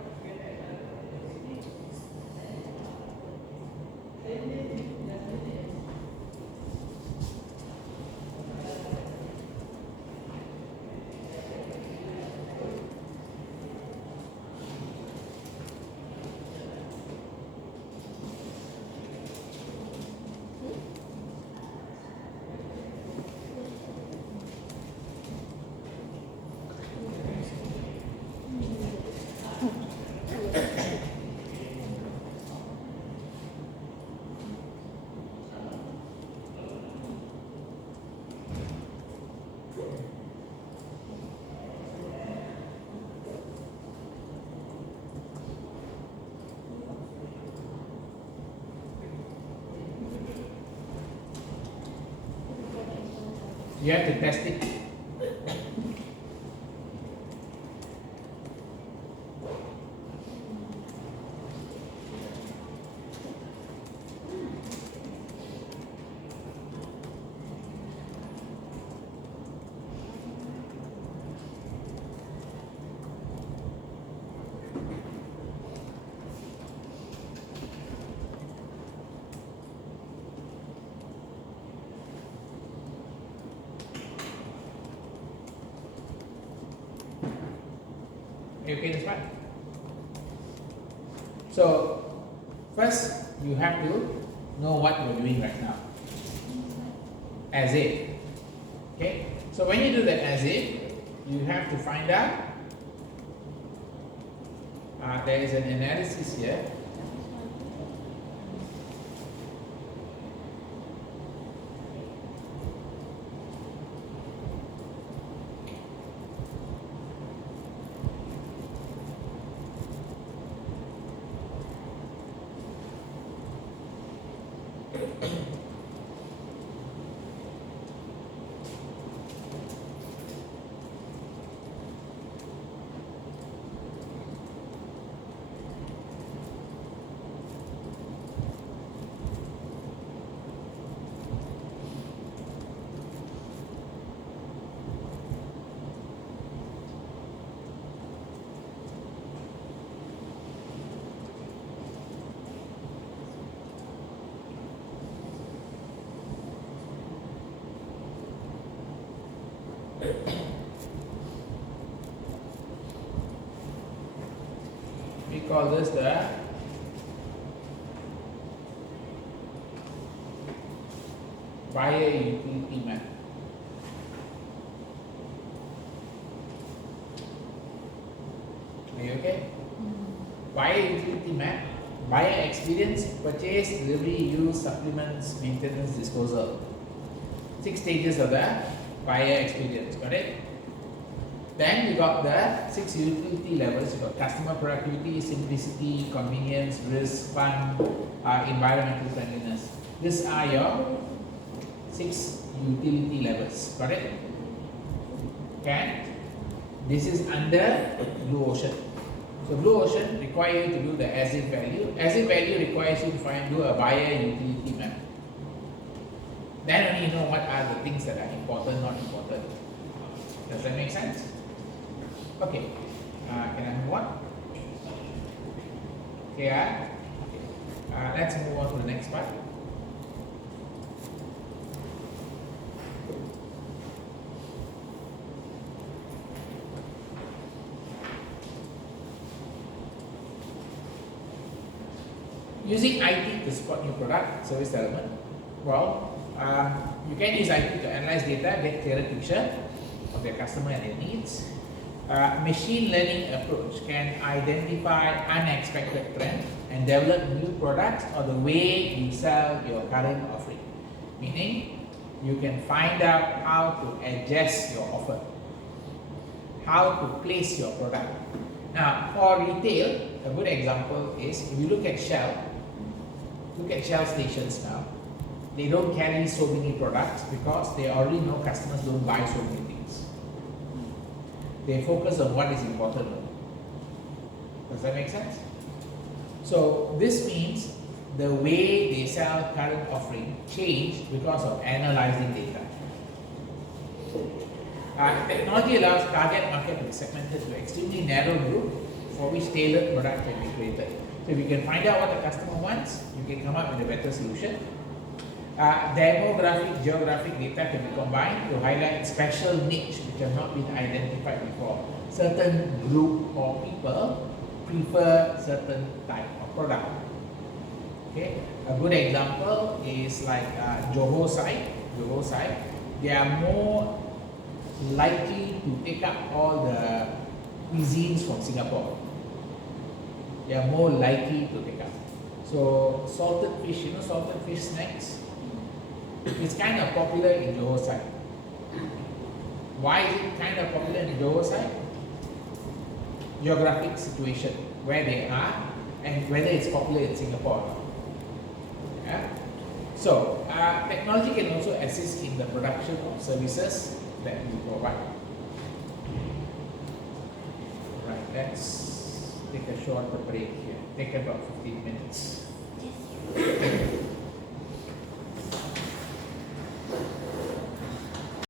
You have to test it. You okay this part? So first you have to know what you're doing right now. As if. Okay? So when you do the as if, you have to find out there is an analysis here. We call this the buyer utility map. Are you okay? Buyer utility map, buyer experience, purchase, delivery, use, supplements, maintenance, disposal. 6 stages of the buyer experience, got it? Then we got the 6 utility levels. You got customer productivity, simplicity, convenience, risk, fun, environmental friendliness. These are your 6 utility levels, got it? Okay? This is under blue ocean. So blue ocean requires you to do the as if value. As if value requires you to do a buyer utility map. Then only you know what are the things that are important, not important. Does that make sense? Okay. Can I move on? Okay. Let's move on to the next part. Using IT to support new product, service development. Well, you can use IT to analyze data, get clearer picture of their customer and their needs. Machine learning approach can identify unexpected trends and develop new products or the way you sell your current offering. Meaning, you can find out how to adjust your offer, how to place your product. Now, for retail, a good example is if you look at Shell stations now, they don't carry so many products because they already know customers don't buy so many things. They focus on what is important. Does that make sense? So this means the way they sell current offering changed because of analyzing data. Technology allows target market to be segmented to an extremely narrow group for which tailored product can be created. So if you can find out what the customer wants, you can come up with a better solution. Demographic, geographic data can be combined to highlight special niche which have not been identified before. Certain group or people prefer certain type of product. Okay, a good example is like Johor side. They are more likely to take up all the cuisines from Singapore. They are more likely to take up. So salted fish, you know salted fish snacks? It's kind of popular in Johor side. Why is it kind of popular in Johor side? Geographic situation, where they are and whether it's popular in Singapore. Yeah? So, technology can also assist in the production of services that we provide. Right, let's take a short break here. Take about 15 minutes.